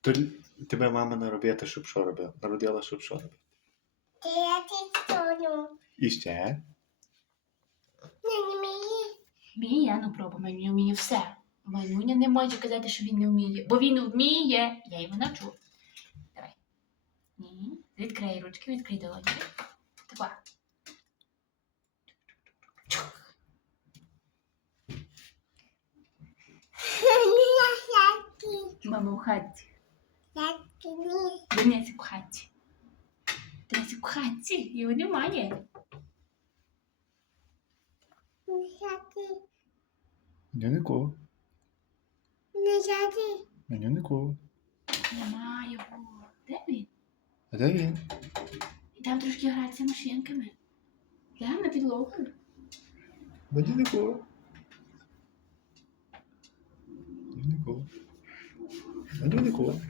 То тебе мама не робити, щоб що робила? Народила, щоб що робити? І ще. Не вміє. Вміє, ну пробуй, Манюня вміє все. Манюня не може казати, що він не вміє, бо він вміє. Я його навчу. Давай. Ні. Відкрий ручки, відкрий долоньки. Два. Мама в хаті. Денисик в хаті. Денисик в хаті. Його немає. Нажати. Нюнику. Нажати. Нюнику. Немає його. Де він? А де він? І там трошки грається машинками. Глянь на підлогу. Нюнику. Нюнику. Нюнику.